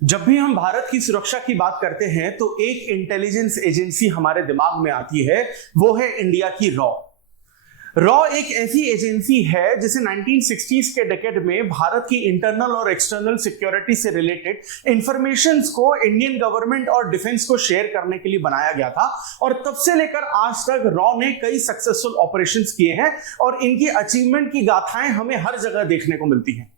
जब भी हम भारत की सुरक्षा की बात करते हैं तो एक इंटेलिजेंस एजेंसी हमारे दिमाग में आती है, वो है इंडिया की रॉ। रॉ एक ऐसी एजेंसी है जिसे 1960s के डेकेड में भारत की इंटरनल और एक्सटर्नल सिक्योरिटी से रिलेटेड इंफॉर्मेशंस को इंडियन गवर्नमेंट और डिफेंस को शेयर करने के लिए बनाया गया था। और तब से लेकर आज तक रॉ ने कई सक्सेसफुल ऑपरेशंस किए हैं और इनकी अचीवमेंट की गाथाएं हमें हर जगह देखने को मिलती हैं।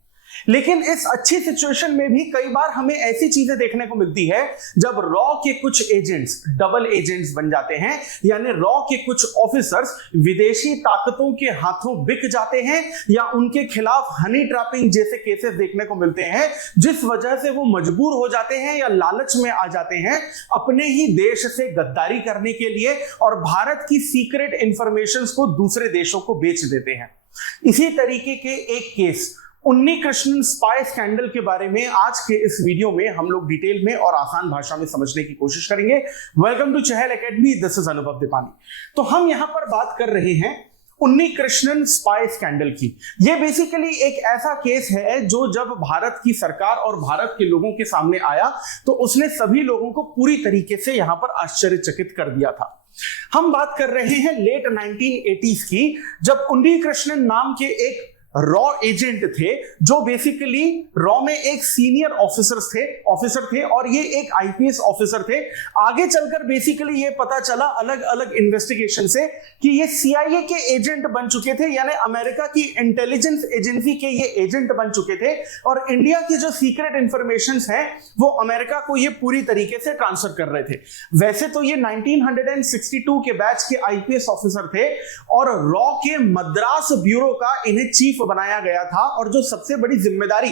लेकिन इस अच्छी सिचुएशन में भी कई बार हमें ऐसी चीजें देखने को मिलती है जब रॉ के कुछ एजेंट्स डबल एजेंट्स बन जाते हैं, यानी रॉ के कुछ ऑफिसर्स विदेशी ताकतों के हाथों बिक जाते हैं या उनके खिलाफ हनी ट्रैपिंग जैसे केसेस देखने को मिलते हैं, जिस वजह से वो मजबूर हो जाते हैं या लालच में आ जाते हैं अपने ही देश से गद्दारी करने के लिए और भारत की सीक्रेट इंफॉर्मेशन को दूसरे देशों को बेच देते हैं। इसी तरीके के एक केस उन्नीकृष्णन स्पाई स्कैंडल के बारे में आज के इस वीडियो में हम लोग डिटेल में और आसान भाषा में समझने की कोशिश करेंगे। Welcome to Chahal academy, this is Anubhav Deepani. तो हम यहां पर बात कर रहे हैं उन्नीकृष्णन स्पाई स्कैंडल की। यह बेसिकली एक ऐसा केस है जो जब भारत की सरकार और भारत के लोगों के सामने आया तो उसने सभी लोगों को पूरी तरीके से यहां पर आश्चर्यचकित कर दिया था। हम बात कर रहे हैं लेट 1980s की, जब उन्नीकृष्णन नाम के एक रॉ एजेंट थे जो बेसिकली रॉ में एक सीनियर ऑफिसर थे और ये एक आईपीएस ऑफिसर थे। आगे चलकर बेसिकली ये पता चला अलग अलग इन्वेस्टिगेशन से कि ये सीआईए के एजेंट बन चुके थे, यानी अमेरिका की इंटेलिजेंस एजेंसी के ये एजेंट बन चुके थे और इंडिया की जो सीक्रेट इंफॉर्मेशन है वो अमेरिका को ये पूरी तरीके से ट्रांसफर कर रहे थे। वैसे तो ये 1962 के बैच के आईपीएस ऑफिसर थे और रॉ के मद्रास ब्यूरो का इन्हें चीफ बनाया गया था और जो सबसे बड़ी जिम्मेदारी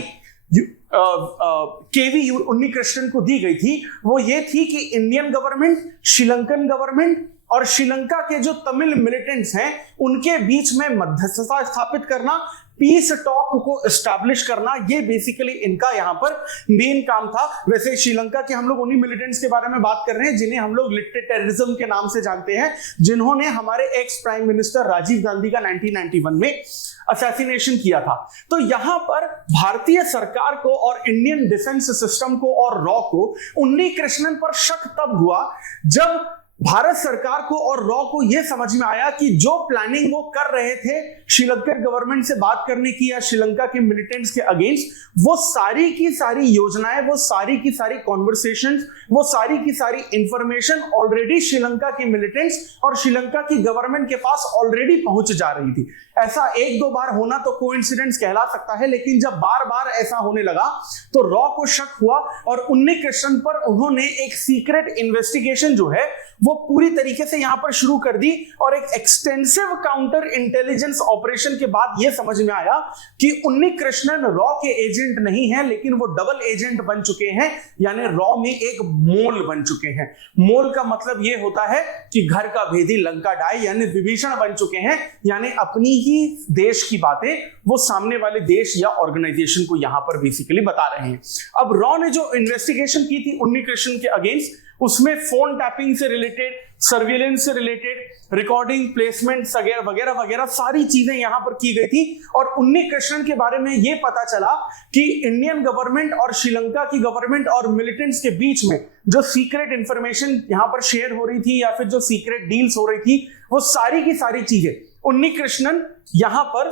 केवी उन्नीकृष्णन को दी गई थी वो ये थी कि इंडियन गवर्नमेंट, श्रीलंकन गवर्नमेंट और श्रीलंका के जो तमिल मिलिटेंट्स हैं उनके बीच में मध्यस्थता स्थापित करना, पीस टॉक को एस्टैब्लिश करना, ये बेसिकली इनका यहां पर मेन काम था। वैसे श्रीलंका के हम लोग उन्हीं मिलिटेंट्स के बारे में बात कर रहे हैं जिन्हें हम लोग लिट्टे टेररिज्म के नाम से जानते हैं, जिन्होंने हमारे ex prime minister Rajiv Gandhi का 1991 में असैसिनेशन किया था। तो यहां पर भारतीय सरकार को और इंडियन डिफेंस सिस्टम को और रॉ को उन्नीकृष्णन पर शक तब हुआ जब भारत सरकार को और रॉ को यह समझ में आया कि जो प्लानिंग वो कर रहे थे श्रीलंकन गवर्नमेंट से बात करने की या श्रीलंका के मिलिटेंट्स के अगेंस्ट, वो सारी की सारी योजनाएं, वो सारी की सारी कॉन्वर्सेशंस, वो सारी की सारी इंफॉर्मेशन ऑलरेडी श्रीलंका के मिलिटेंट्स और श्रीलंका की गवर्नमेंट के पास ऑलरेडी पहुंच जा रही थी। ऐसा एक दो बार होना तो कोइंसिडेंस कहला सकता है, लेकिन जब बार बार ऐसा होने लगा तो रॉ को शक हुआ और उन्नीकृष्णन पर उन्होंने एक सीक्रेट इन्वेस्टिगेशन जो है वो पूरी तरीके से यहां पर शुरू कर दी और एक एक्सटेंसिव काउंटर इंटेलिजेंस ऑपरेशन के बाद यह समझ में आया कि उन्नीकृष्णन रॉ के एजेंट नहीं है, लेकिन वो डबल एजेंट बन चुके हैं, यानी रॉ में एक मोल बन चुके हैं। मोल का मतलब यह होता है कि घर का भेदी लंका डाय, यानी विभीषण बन चुके हैं, यानी अपनी ही देश की बातें वो सामने वाले देश या ऑर्गेनाइजेशन को यहां पर बेसिकली बता रहे हैं। अब रॉ ने जो इन्वेस्टिगेशन की थी उन्नीकृष्णन के अगेंस्ट, उसमें फोन टैपिंग से रिलेटेड, सर्विलेंस से रिलेटेड, रिकॉर्डिंग, प्लेसमेंट वगैरह वगैरह सारी चीजें यहां पर की गई थी और उन्नीकृष्णन के बारे में यह पता चला कि इंडियन गवर्नमेंट और श्रीलंका की गवर्नमेंट और मिलिटेंट्स के बीच में जो सीक्रेट इंफॉर्मेशन यहां पर शेयर हो रही थी या फिर जो सीक्रेट डील्स हो रही थी, वो सारी की सारी चीजें उन्नीकृष्णन यहां पर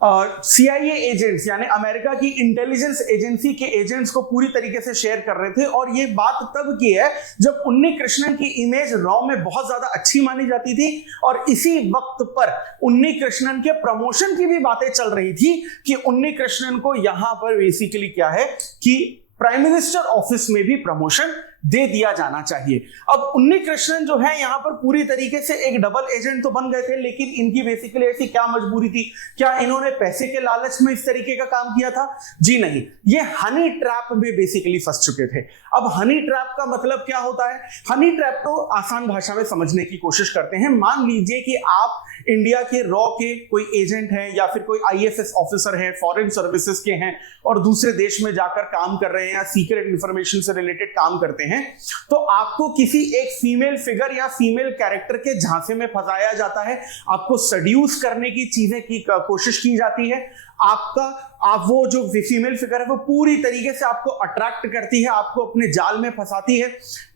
सीआईए एजेंट्स यानी अमेरिका की इंटेलिजेंस एजेंसी के एजेंट्स को पूरी तरीके से शेयर कर रहे थे। और ये बात तब की है जब उन्नीकृष्णन की इमेज रॉ में बहुत ज्यादा अच्छी मानी जाती थी और इसी वक्त पर उन्नीकृष्णन के प्रमोशन की भी बातें चल रही थी कि उन्नीकृष्णन को यहां पर बेसिकली क्या है कि प्राइम मिनिस्टर ऑफिस में भी प्रमोशन दे दिया जाना चाहिए। अब उन्नीकृष्णन जो है यहां पर पूरी तरीके से एक डबल एजेंट तो बन गए थे, लेकिन इनकी बेसिकली ऐसी क्या मजबूरी थी? क्या इन्होंने पैसे के लालच में इस तरीके का काम किया था? जी नहीं, ये हनी ट्रैप में बेसिकली फंस चुके थे। अब हनी ट्रैप का मतलब क्या होता है? हनी ट्रैप तो आसान भाषा में समझने की कोशिश करते हैं। मान लीजिए कि आप इंडिया के रॉ के कोई एजेंट हैं या फिर कोई आईएफएस ऑफिसर हैं, फॉरेन सर्विसेज के हैं और दूसरे देश में जाकर काम कर रहे हैं या सीक्रेट इंफॉर्मेशन से रिलेटेड काम करते हैं, तो आपको किसी एक फीमेल फिगर या फीमेल कैरेक्टर के झांसे में फंसाया जाता है, आपको सड्यूस करने की चीजें की कोशिश की जाती है, आप वो जो फीमेल फिगर है वो पूरी तरीके से आपको अट्रैक्ट करती है, आपको अपने जाल में फंसाती है।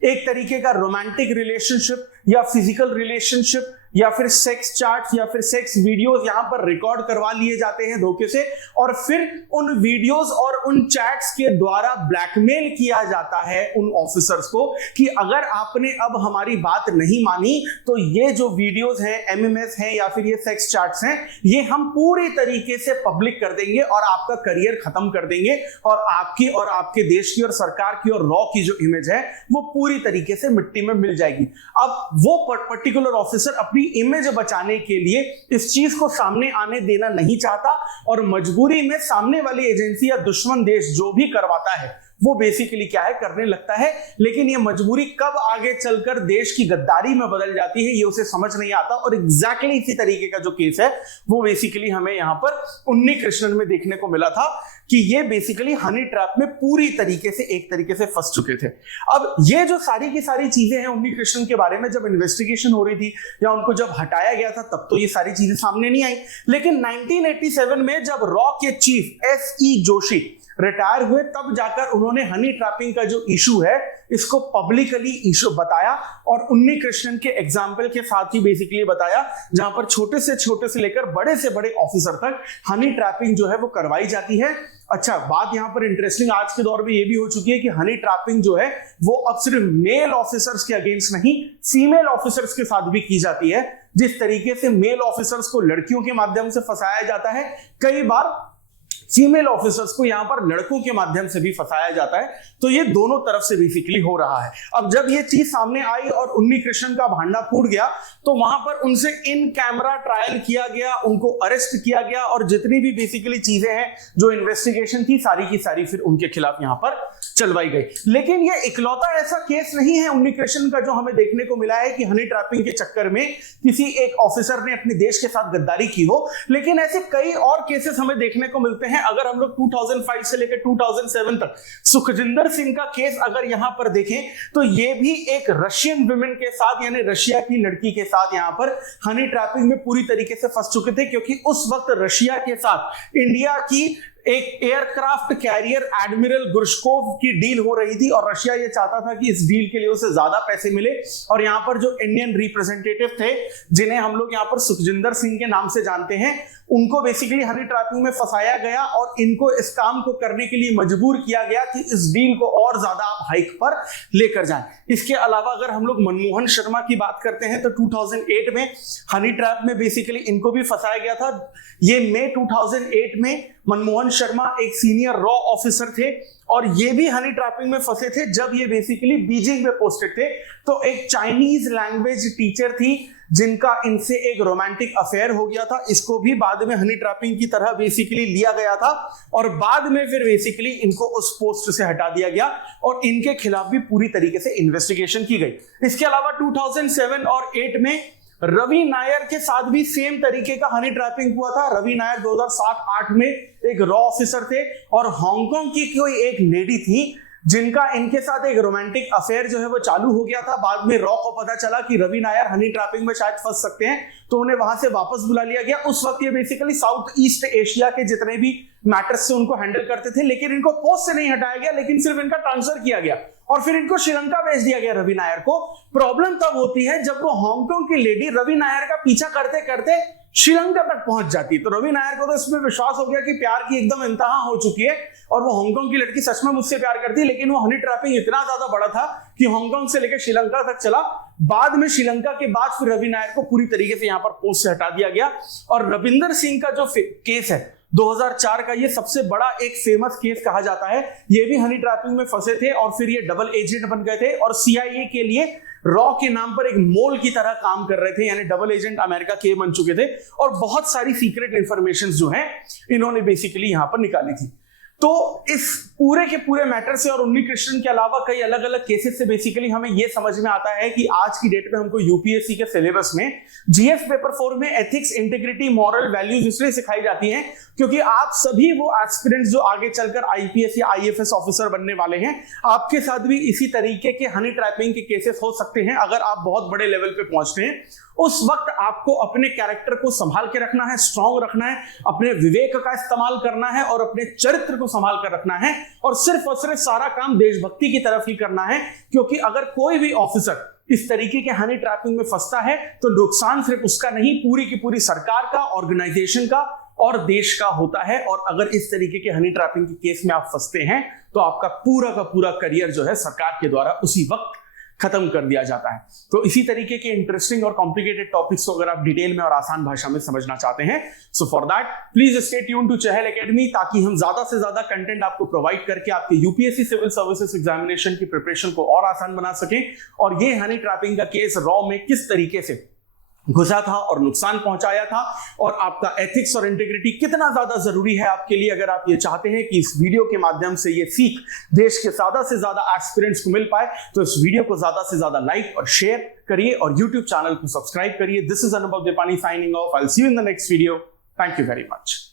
एक तरीके का रोमांटिक रिलेशनशिप या फिजिकल रिलेशनशिप या फिर सेक्स चार्ट्स या फिर सेक्स वीडियोस यहां पर रिकॉर्ड करवा लिए जाते हैं धोखे से, और फिर उन वीडियोस और उन चैट्स के द्वारा ब्लैकमेल किया जाता है उन ऑफिसर्स को कि अगर आपने अब हमारी बात नहीं मानी तो ये जो वीडियोस हैं, एमएमएस हैं या फिर ये सेक्स चार्ट्स हैं, ये हम पूरी तरीके से पब्लिक कर देंगे और आपका करियर खत्म कर देंगे और आपकी और आपके देश की और सरकार की और रॉ की जो इमेज है वो पूरी तरीके से मिट्टी में मिल जाएगी। अब वो पर्टिकुलर ऑफिसर अपनी इमेज बचाने के लिए इस चीज को सामने आने देना नहीं चाहता और मजबूरी में सामने वाली एजेंसी या दुश्मन देश जो भी करवाता है वो बेसिकली क्या है करने लगता है। लेकिन ये मजबूरी कब आगे चलकर देश की गद्दारी में बदल जाती है ये उसे समझ नहीं आता, और एग्जैक्टली इसी तरीके का जो केस है वो बेसिकली हमें यहां पर उन्नी कृष्णन में देखने को मिला था कि ये बेसिकली हनी ट्रैप में पूरी तरीके से एक तरीके से फंस चुके थे। अब ये जो सारी की सारी चीजें हैं उन्नी कृष्णन के बारे में जब इन्वेस्टिगेशन हो रही थी या उनको जब हटाया गया था तब तो ये सारी चीजें सामने नहीं आई, लेकिन 1987 में जब रॉ के चीफ एस.ई. जोशी रिटायर हुए तब जाकर उन्होंने हनी ट्रैपिंग का जो इशू है इसको पब्लिकली इशू बताया और उन्नी कृष्णन के एग्जाम्पल के साथ ही बेसिकली बताया, जहां पर छोटे से लेकर बड़े से बड़े ऑफिसर तक हनी ट्रैपिंग जो है वो करवाई जाती है। अच्छा, बात यहां पर इंटरेस्टिंग आज के दौर में ये भी हो चुकी है कि हनी ट्रैपिंग जो है वो अब सिर्फ मेल ऑफिसर्स के अगेंस्ट नहीं, फीमेल ऑफिसर्स के साथ भी की जाती है। जिस तरीके से मेल ऑफिसर्स को लड़कियों के माध्यम से फंसाया जाता है, कई बार फीमेल ऑफिसर्स को यहां पर लड़कों के माध्यम से भी फंसाया जाता है, तो ये दोनों तरफ से बेसिकली हो रहा है। अब जब ये चीज सामने आई और उन्नी कृष्णन का भांडा फूट गया तो वहां पर उनसे इन कैमरा ट्रायल किया गया, उनको अरेस्ट किया गया और जितनी भी बेसिकली चीजें हैं जो इन्वेस्टिगेशन थी सारी की सारी फिर उनके खिलाफ यहां पर चलवाई गई। लेकिन ये इकलौता ऐसा केस नहीं है उन्नी कृष्णन का जो हमें देखने को मिला है कि हनी ट्रैपिंग के चक्कर में किसी एक ऑफिसर ने अपने देश के साथ गद्दारी की हो, लेकिन ऐसे कई और केसेस हमें देखने को मिलते हैं। अगर हम लोग 2005 से लेकर 2007 तक सुखजिंदर सिंह का केस अगर यहां पर देखें तो ये भी एक रशियन वुमेन के साथ यानी रशिया की लड़की के साथ यहां पर हनी ट्रैपिंग में पूरी तरीके से फंस चुके थे, क्योंकि उस वक्त रशिया के साथ इंडिया की एक एयरक्राफ्ट कैरियर एडमिरल गुर्शकोव की डील हो रही थी और रशिया ये चाहता था कि इस डील के लिए उसे ज्यादा पैसे मिले। और यहां पर जो इंडियन रिप्रेजेंटेटिव थे जिन्हें हम लोग यहां पर सुखजिंदर सिंह के नाम से जानते हैं, उनको बेसिकली हनी ट्रैपिंग में फंसाया गया और इनको इस काम को करने के लिए मजबूर किया गया कि इस डील को और ज्यादा आप हाइक पर लेकर जाएं। इसके अलावा अगर हम लोग मनमोहन शर्मा की बात करते हैं तो 2008 में हनी ट्रैप में बेसिकली इनको भी फंसाया गया था। ये मई 2008 में मनमोहन शर्मा एक सीनियर रॉ ऑफिसर थे और ये भी हनी ट्रैपिंग में फंसे थे जब ये बेसिकली बीजिंग में पोस्टेड थे। तो एक चाइनीज लैंग्वेज टीचर थी जिनका इनसे एक रोमांटिक अफेयर हो गया था, इसको भी बाद में हनी ट्रैपिंग की तरह बेसिकली लिया गया था और बाद में फिर बेसिकली इनको उस पोस्ट से हटा दिया गया और इनके खिलाफ भी पूरी तरीके से इन्वेस्टिगेशन की गई। इसके अलावा 2007 और 8 में रवि नायर के साथ भी सेम तरीके का हनी ट्रैपिंग हुआ था। रवि नायर 2007-8 में एक रॉ ऑफिसर थे और हांगकांग की कोई एक लेडी थी जिनका इनके साथ एक रोमांटिक अफेयर जो है वो चालू हो गया था। बाद में रॉ को पता चला कि रवि नायर हनी ट्रैपिंग में शायद फंस सकते हैं तो उन्हें वहां से वापस बुला लिया गया। उस वक्त ये बेसिकली साउथ ईस्ट एशिया के जितने भी मैटर्स से उनको हैंडल करते थे, लेकिन इनको पोस्ट से नहीं हटाया गया, लेकिन सिर्फ इनका ट्रांसफर किया गया और फिर इनको श्रीलंका भेज दिया गया रवि नायर को। प्रॉब्लम तब होती है जब वो हांगकांग की लेडी रवि नायर का पीछा करते करते श्रीलंका तक पहुंच जाती। तो रवि नायर को तो इसमें विश्वास हो गया कि प्यार की एकदम इंतहा हो चुकी है और वो हांगकांग की लड़की सच में मुझसे प्यार करती है, लेकिन वो हनी ट्रैपिंग इतना ज्यादा बड़ा था कि हांगकांग से लेकर श्रीलंका तक चला। बाद में श्रीलंका के बाद फिर रवि नायर को पूरी तरीके से यहां पर पोस्ट से हटा दिया गया। और रविंदर सिंह का जो केस है 2004 का, ये सबसे बड़ा एक फेमस केस कहा जाता है। ये भी हनी ट्रैपिंग में फंसे थे और फिर ये डबल एजेंट बन गए थे और CIA के लिए रॉ के नाम पर एक मोल की तरह काम कर रहे थे, यानी डबल एजेंट अमेरिका के बन चुके थे और बहुत सारी सीक्रेट इंफॉर्मेशन जो है इन्होंने बेसिकली यहां पर निकाली थी। तो इस पूरे के पूरे मैटर से और उन्नीकृष्णन के अलावा कई अलग अलग केसेस से बेसिकली हमें यह समझ में आता है कि आज की डेट में हमको यूपीएससी के सिलेबस में जीएस पेपर 4 में एथिक्स, इंटीग्रिटी, मॉरल वैल्यूज इसलिए सिखाई जाती हैं क्योंकि आप सभी वो एस्पिरेंट्स जो आगे चलकर आईपीएस या आईएफएस ऑफिसर बनने वाले हैं, आपके साथ भी इसी तरीके के हनी ट्रैपिंग के केसेस हो सकते हैं। अगर आप बहुत बड़े लेवल पे पहुंचते हैं, उस वक्त आपको अपने कैरेक्टर को संभाल के रखना है, स्ट्रांग रखना है, अपने विवेक का इस्तेमाल करना है और अपने चरित्र को संभाल कर रखना है और सिर्फ सारा काम देशभक्ति की तरफ ही करना है। क्योंकि अगर कोई भी ऑफिसर इस तरीके के हनी ट्रैपिंग में फंसता है तो नुकसान सिर्फ उसका नहीं, पूरी की पूरी सरकार का, ऑर्गेनाइजेशन का और देश का होता है। और अगर इस तरीके के हनी ट्रैपिंग के केस में आप फंसते हैं तो आपका पूरा का पूरा करियर जो है सरकार के द्वारा उसी वक्त खत्म कर दिया जाता है। तो इसी तरीके के इंटरेस्टिंग और कॉम्प्लिकेटेड टॉपिक्स को अगर आप डिटेल में और आसान भाषा में समझना चाहते हैं, so for that please stay tune to Chahal academy, ताकि हम ज्यादा से ज्यादा कंटेंट आपको प्रोवाइड करके आपके यूपीएससी सिविल सर्विसेज एग्जामिनेशन की प्रिपरेशन को और आसान बना सकें। और ये हनी ट्रैपिंग का केस रॉ में किस तरीके से घुसा था और नुकसान पहुंचाया था और आपका एथिक्स और इंटीग्रिटी कितना ज्यादा जरूरी है आपके लिए, अगर आप ये चाहते हैं कि इस वीडियो के माध्यम से ये सीख देश के ज्यादा से ज्यादा एस्पिरेंट्स को मिल पाए, तो इस वीडियो को ज्यादा से ज्यादा लाइक और शेयर करिए और YouTube चैनल को सब्सक्राइब करिए। This is Anubhav Depani signing off. I will see you in the next video. Thank you very much.